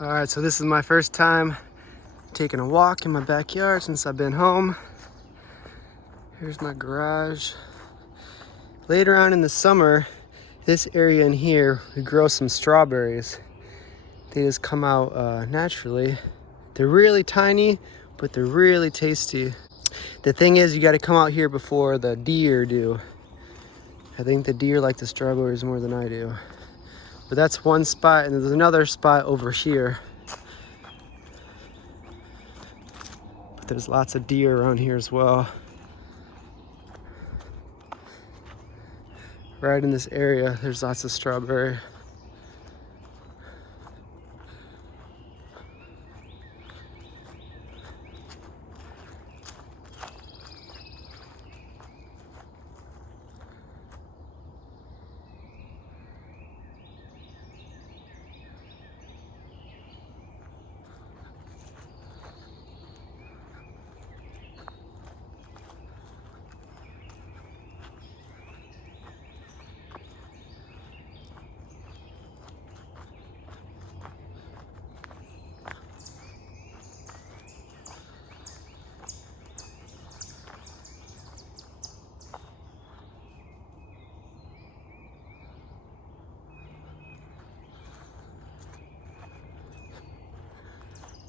All right, so this is my first time taking a walk in my backyard since I've been home. Here's my garage. Later on in the summer, this area in here, we grow some strawberries. They just come out naturally. They're really tiny, but they're really tasty. The thing is, you gotta come out here before the deer do. I think the deer like the strawberries more than I do. But that's one spot, and there's another spot over here. But there's lots of deer around here as well. Right in this area, there's lots of strawberry.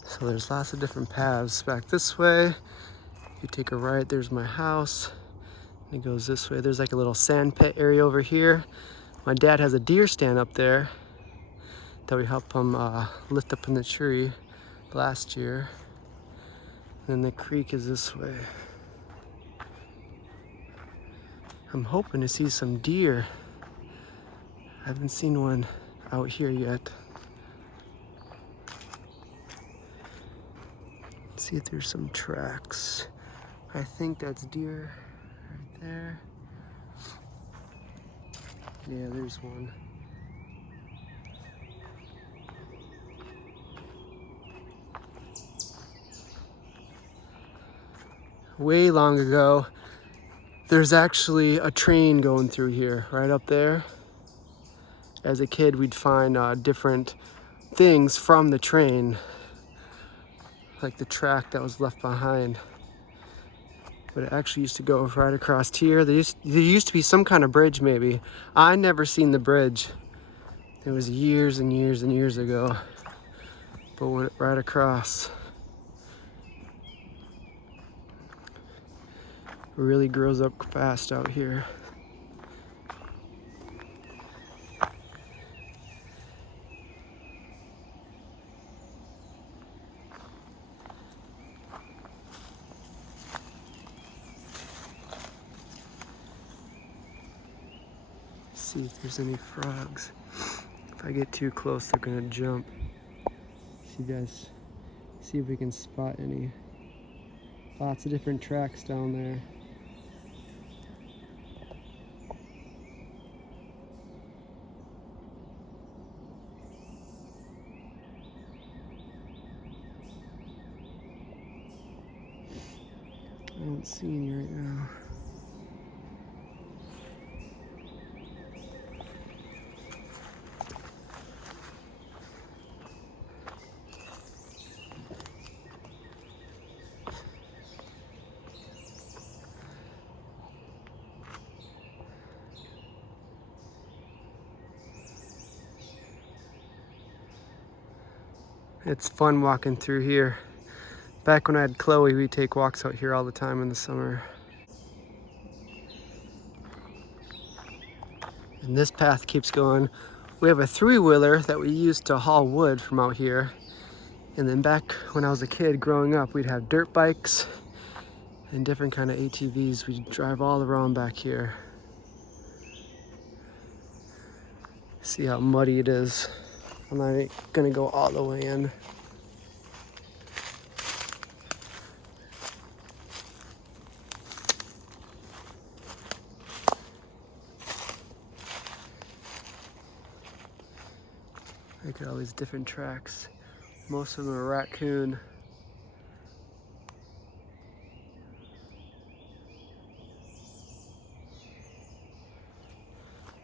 So there's lots of different paths back this way. If you take a right, there's my house. It goes this way. There's like a little sand pit area over here. My dad has a deer stand up there that we helped him lift up in the tree last year. And then the creek is this way. I'm hoping to see some deer. I haven't seen one out here yet. Let's see if there's some tracks. I think that's deer right there. Yeah, there's one. Way long ago, there's actually a train going through here, right up there. As a kid, we'd find different things from the train, like the track that was left behind. But it actually used to go right across here. There used to be some kind of bridge, maybe. I never seen the bridge. It was years and years and years ago, but went right across. It really grows up fast out here. See if there's any frogs. If I get too close, they're gonna jump. See guys, see if we can spot any. Lots of different tracks down there. I don't see any right now. It's fun walking through here. Back when I had Chloe, we'd take walks out here all the time in the summer. And this path keeps going. We have a three-wheeler that we used to haul wood from out here. And then back when I was a kid growing up, we'd have dirt bikes and different kind of ATVs. We'd drive all around back here. See how muddy it is. I'm not gonna go all the way in. Look at all these different tracks. Most of them are raccoon.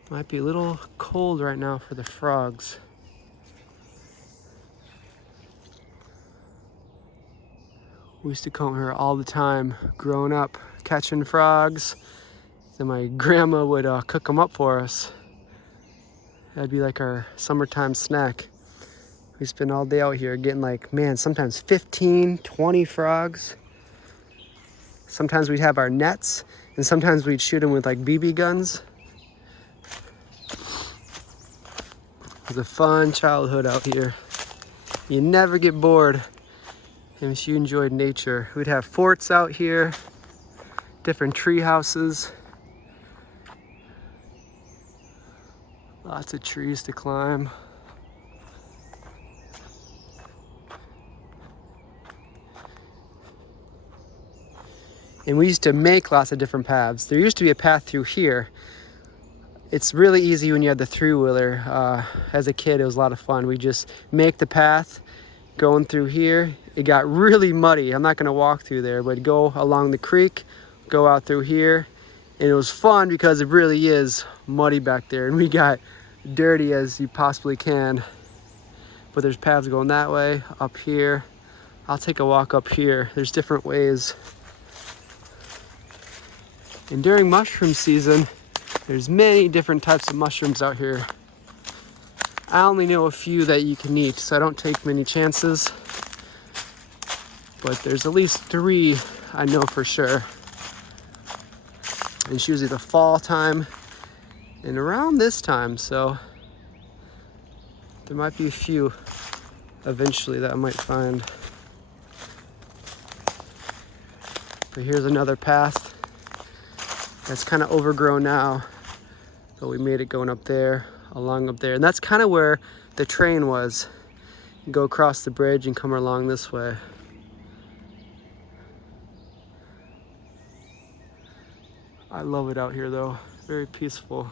Might be a little cold right now for the frogs. We used to come here all the time growing up, catching frogs. Then my grandma would cook them up for us. That'd be like our summertime snack. We spend all day out here getting like, man, sometimes 15, 20 frogs. Sometimes we'd have our nets, and sometimes we'd shoot them with like BB guns. It was a fun childhood out here. You never get bored if you enjoyed nature. We'd have forts out here, different tree houses. Lots of trees to climb. And we used to make lots of different paths. There used to be a path through here. It's really easy when you have the three-wheeler. As a kid, it was a lot of fun. We just make the path going through here. It got really muddy. I'm not gonna walk through there, but go along the creek, go out through here. And it was fun because it really is muddy back there. And we got dirty as you possibly can. But there's paths going that way, up here. I'll take a walk up here. There's different ways. And during mushroom season, there's many different types of mushrooms out here. I only know a few that you can eat, so I don't take many chances. But there's at least 3 I know for sure. And it's usually the fall time and around this time, so there might be a few eventually that I might find. But here's another path that's kind of overgrown now, but we made it going up there, along up there. And that's kind of where the train was. You go across the bridge and come along this way. I love it out here though, very peaceful.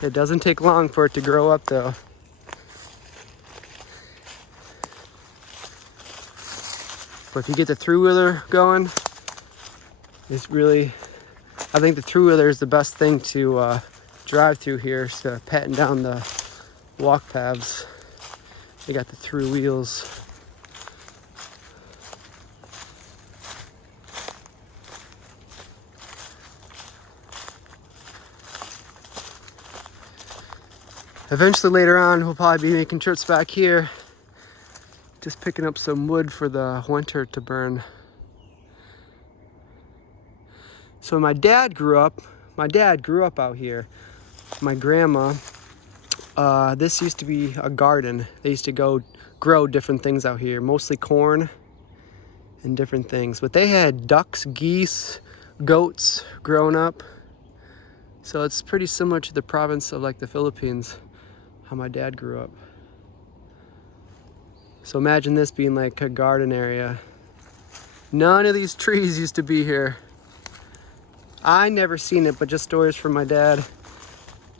It doesn't take long for it to grow up though. But if you get the three-wheeler going, it's really, I think the three-wheeler is the best thing to drive through here, so patting down the walk paths. They got the 3 wheels. Eventually later on, we'll probably be making trips back here, just picking up some wood for the winter to burn. So my dad grew up out here. My grandma, this used to be a garden. They used to go grow different things out here, mostly corn and different things. But they had ducks, geese, goats growing up. So it's pretty similar to the province of like the Philippines, how my dad grew up. So imagine this being like a garden area. None of these trees used to be here. I never seen it, but just stories from my dad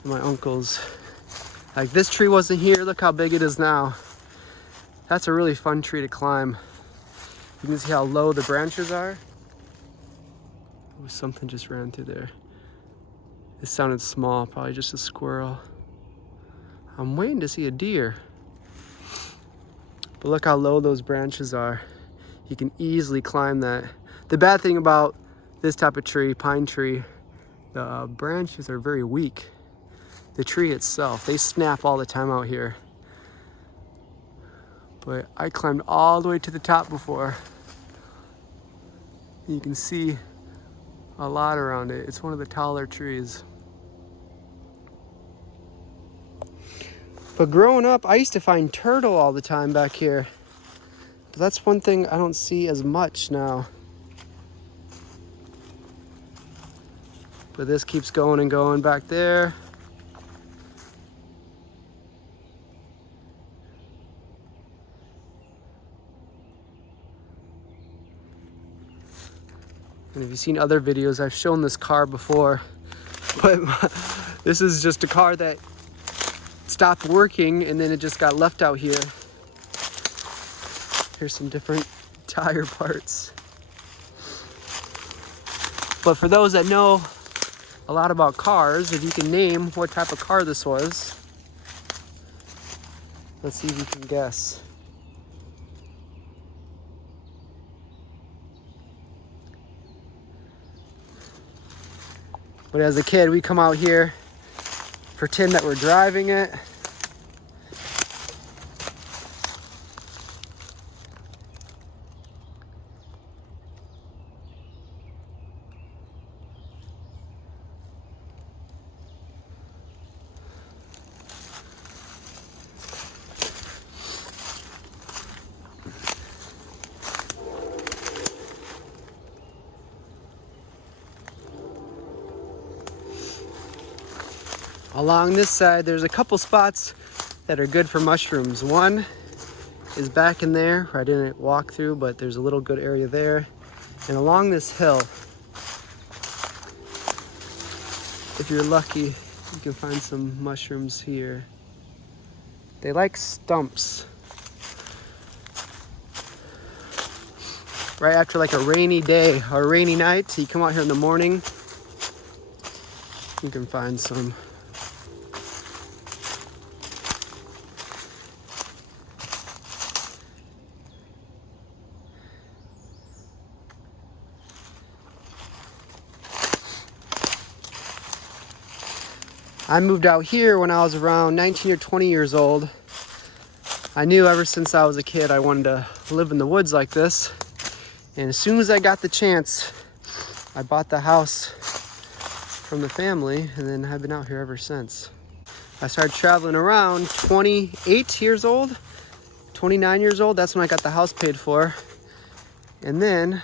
and my uncles. Like this tree wasn't here, look how big it is now. That's a really fun tree to climb. You can see how low the branches are. Oh, something just ran through there. It sounded small, probably just a squirrel. I'm waiting to see a deer. But look how low those branches are. You can easily climb that. The bad thing about this type of tree, pine tree, the branches are very weak. The tree itself, they snap all the time out here. But I climbed all the way to the top before. You can see a lot around it. It's one of the taller trees. But growing up, I used to find turtle all the time back here. But that's one thing I don't see as much now. But this keeps going and going back there. And if you've seen other videos, I've shown this car before. But this is just a car that stopped working and then it just got left out here. Here's some different tire parts. But for those that know a lot about cars. If you can name what type of car this was. Let's see if you can guess. But as a kid, we come out here, pretend that we're driving it. Along this side, there's a couple spots that are good for mushrooms. One is back in there where I didn't walk through, but there's a little good area there. And along this hill, if you're lucky, you can find some mushrooms here. They like stumps. Right after like a rainy day or a rainy night, you come out here in the morning, you can find some. I moved out here when I was around 19 or 20 years old. I knew ever since I was a kid I wanted to live in the woods like this. And as soon as I got the chance, I bought the house from the family, and then I've been out here ever since. I started traveling around 28 years old, 29 years old. That's when I got the house paid for. And then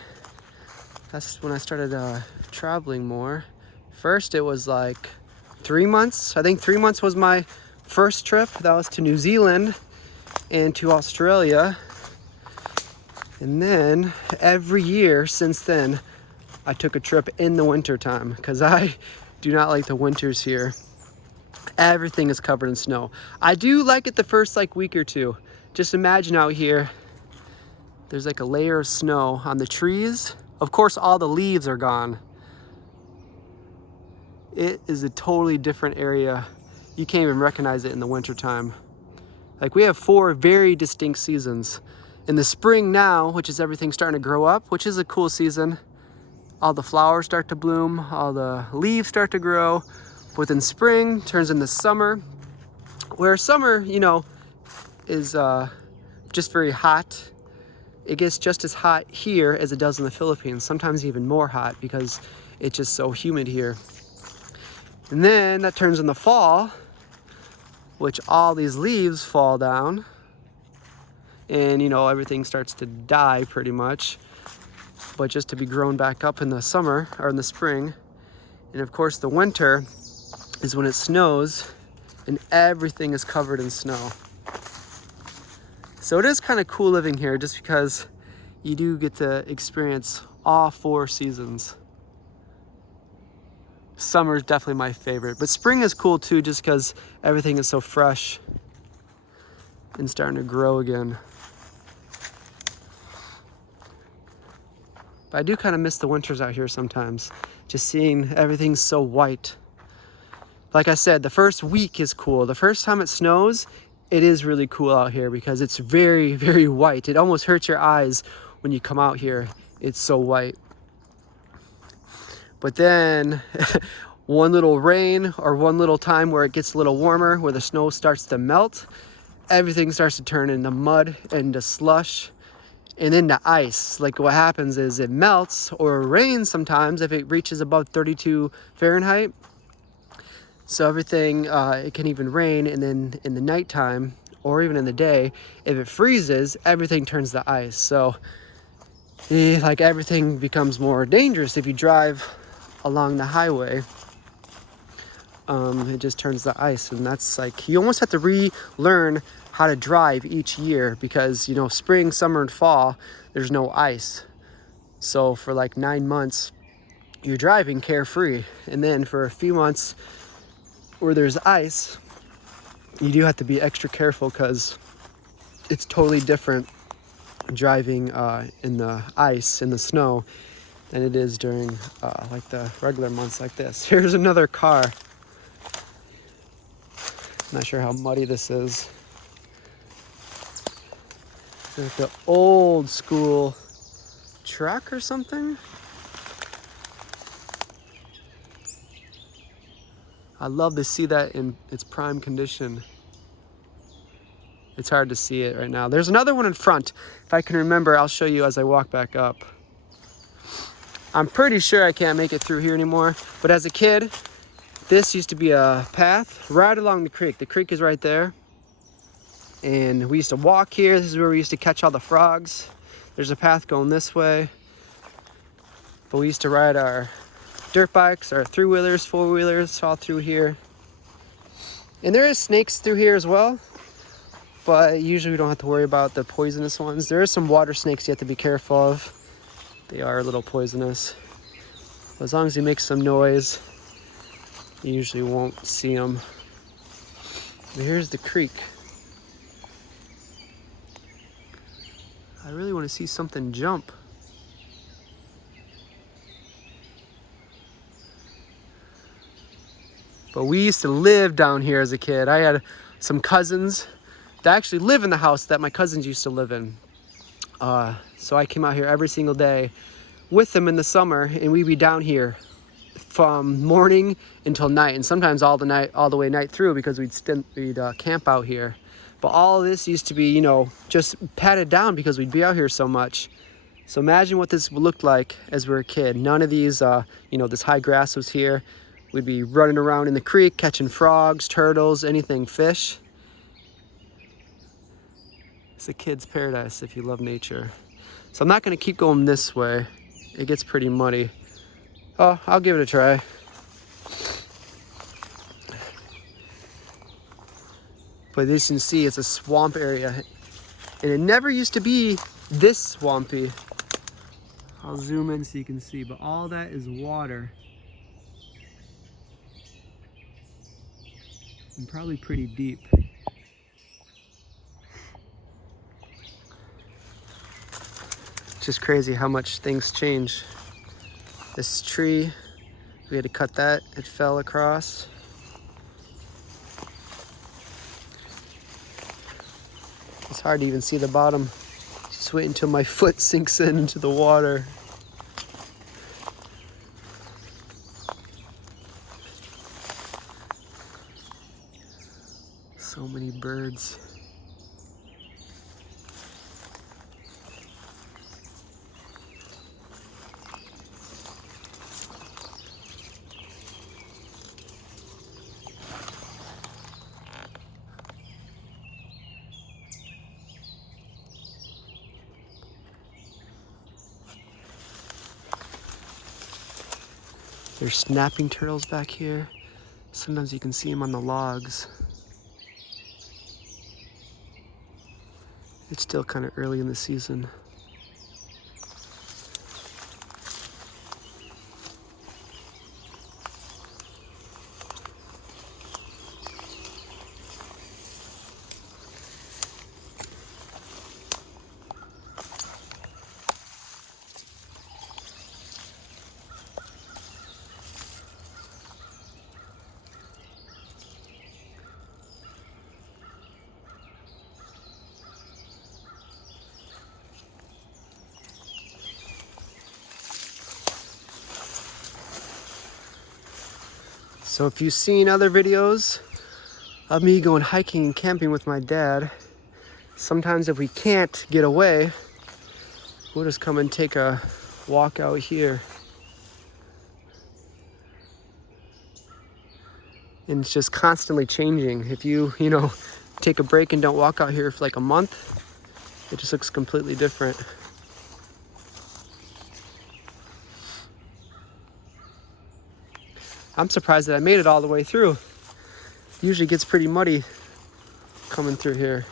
that's when I started traveling more. First, it was like 3 months. I think 3 months was my first trip. That was to New Zealand and to Australia. And then every year since then, I took a trip in the winter time because I do not like the winters here. Everything is covered in snow. I do like it the first like week or two. Just imagine out here, there's like a layer of snow on the trees. Of course, all the leaves are gone. It is a totally different area. You can't even recognize it in the wintertime. Like we have 4 very distinct seasons. In the spring now, which is everything starting to grow up, which is a cool season. All the flowers start to bloom, all the leaves start to grow. Within spring, turns into summer. Where summer, you know, is just very hot. It gets just as hot here as it does in the Philippines. Sometimes even more hot because it's just so humid here. And then that turns in the fall, which all these leaves fall down. And, you know, everything starts to die pretty much. But just to be grown back up in the summer or in the spring. And of course, the winter is when it snows and everything is covered in snow. So it is kind of cool living here just because you do get to experience all 4 seasons. Summer is definitely my favorite, but spring is cool too just because everything is so fresh and starting to grow again. But I do kind of miss the winters out here sometimes, just seeing everything so white. Like I said, the first week is cool. The first time it snows, it is really cool out here because it's very, very white. It almost hurts your eyes when you come out here. It's so white. But then one little rain or one little time where it gets a little warmer, where the snow starts to melt, everything starts to turn into mud, into slush, and into ice. Like what happens is it melts or rains sometimes if it reaches above 32 Fahrenheit. So everything, it can even rain, and then in the nighttime or even in the day, if it freezes, everything turns to ice. So like everything becomes more dangerous if you drive along the highway. It just turns to ice, and that's like you almost have to relearn how to drive each year because, you know, spring, summer, and fall, there's no ice. So for like 9 months, you're driving carefree, and then for a few months where there's ice, you do have to be extra careful because it's totally different driving in the ice, in the snow, than it is during like the regular months like this. Here's another car. Not sure how muddy this is. Like the old school truck or something. I'd love to see that in its prime condition. It's hard to see it right now. There's another one in front. If I can remember, I'll show you as I walk back up. I'm pretty sure I can't make it through here anymore, but as a kid, this used to be a path right along the creek. The creek is right there. And we used to walk here. This is where we used to catch all the frogs. There's a path going this way. But we used to ride our dirt bikes, our three-wheelers, four-wheelers, all through here. And there is snakes through here as well. But usually we don't have to worry about the poisonous ones. There are some water snakes you have to be careful of. They are a little poisonous. But as long as you make some noise, you usually won't see them. But here's the creek. I really want to see something jump. But we used to live down here as a kid. I had some cousins that actually live in the house that my cousins used to live in. So I came out here every single day with them in the summer, and we'd be down here from morning until night, and sometimes all the way night through, because we'd camp out here. But all of this used to be, you know, just patted down because we'd be out here so much. So imagine what this looked like as we were a kid. None of these, you know, this high grass was here. We'd be running around in the creek, catching frogs, turtles, anything, fish. It's a kid's paradise if you love nature. So I'm not going to keep going this way. It gets pretty muddy. Oh, I'll give it a try. But as you can see, it's a swamp area. And it never used to be this swampy. I'll zoom in so you can see, but all that is water. And probably pretty deep. It's just crazy how much things change. This tree, we had to cut that, it fell across. It's hard to even see the bottom. Just wait until my foot sinks into the water. So many birds. There's snapping turtles back here. Sometimes you can see them on the logs. It's still kind of early in the season. So if you've seen other videos of me going hiking and camping with my dad, sometimes if we can't get away, we'll just come and take a walk out here. And it's just constantly changing. If you take a break and don't walk out here for like a month, it just looks completely different. I'm surprised that I made it all the way through. Usually it gets pretty muddy coming through here.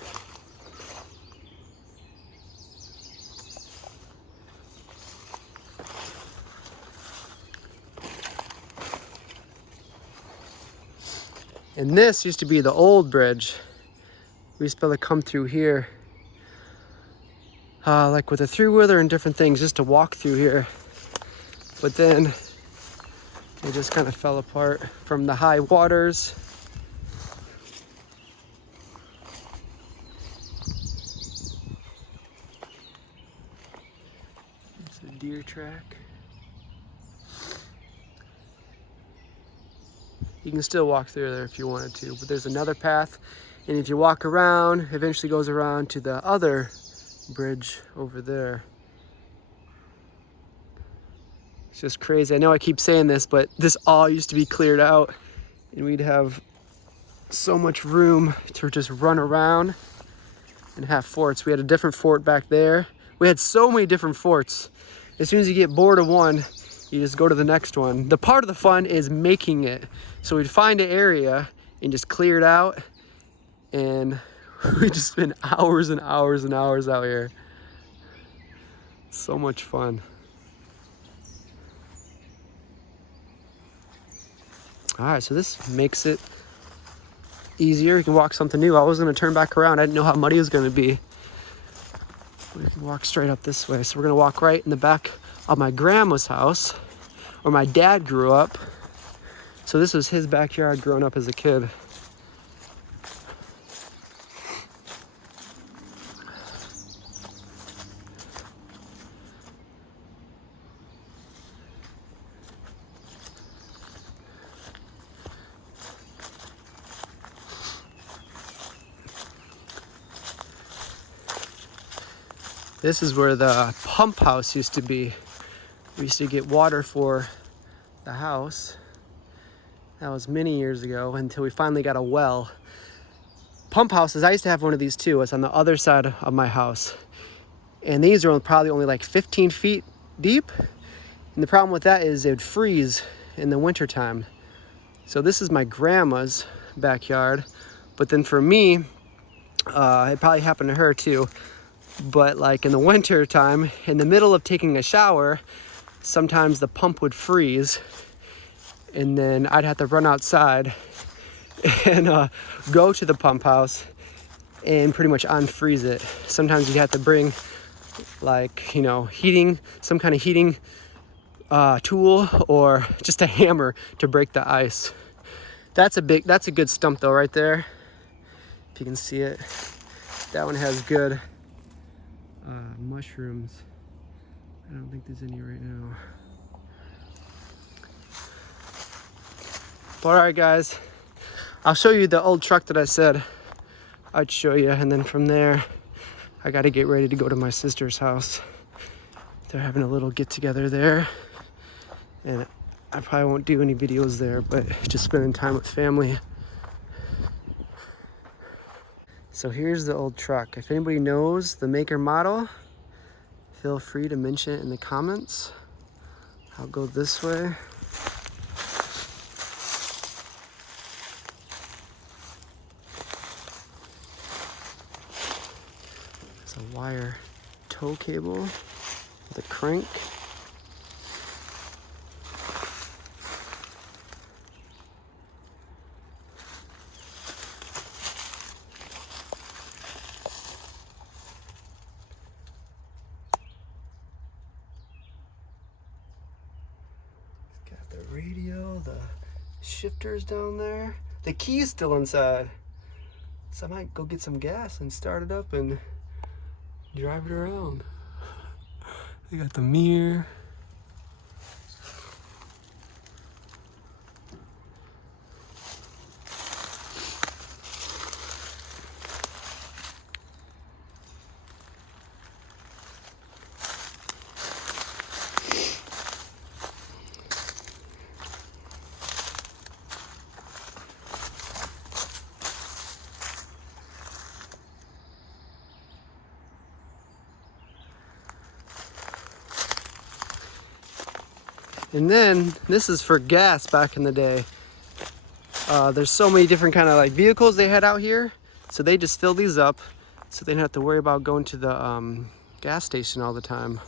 And this used to be the old bridge. We used to be able to come through here, like with a three-wheeler and different things, just to walk through here. but then it just kind of fell apart from the high waters. It's a deer track. You can still walk through there if you wanted to, but there's another path, and if you walk around, eventually goes around to the other bridge over there. It's just crazy. I know I keep saying this, but this all used to be cleared out, and we'd have so much room to just run around and have forts. We had a different fort back there. We had so many different forts. As soon as you get bored of one, you just go to the next one. The part of the fun is making it. So we'd find an area and just clear it out, and we just spend hours and hours and hours out here. So much fun. All right, so this makes it easier. You can walk something new. I was gonna turn back around. I didn't know how muddy it was gonna be. We can walk straight up this way. So we're gonna walk right in the back of my grandma's house, where my dad grew up. So this was his backyard growing up as a kid. This is where the pump house used to be. We used to get water for the house. That was many years ago, until we finally got a well. Pump houses, I used to have one of these too. It's on the other side of my house. And these are probably only like 15 feet deep. And the problem with that is it would freeze in the wintertime. So this is my grandma's backyard. But then for me, it probably happened to her too. But like in the winter time, in the middle of taking a shower, sometimes the pump would freeze, and then I'd have to run outside and go to the pump house and pretty much unfreeze it. Sometimes you'd have to bring like, you know, some kind of heating tool, or just a hammer to break the ice. That's a good stump though right there. If you can see it, that one has good mushrooms. I don't think there's any right now. But all right, guys, I'll show you the old truck that I said I'd show you, and then from there, I got to get ready to go to my sister's house. They're having a little get together there, and I probably won't do any videos there, but just spending time with family. So here's the old truck. If anybody knows the make or model, feel free to mention it in the comments. I'll go this way. There's a wire tow cable with a crank. The radio, the shifter's down there. The key's still inside. So I might go get some gas and start it up and drive it around. They got the mirror. And then this is for gas back in the day. There's so many different kind of like vehicles they had out here. So they just fill these up so they don't have to worry about going to the gas station all the time.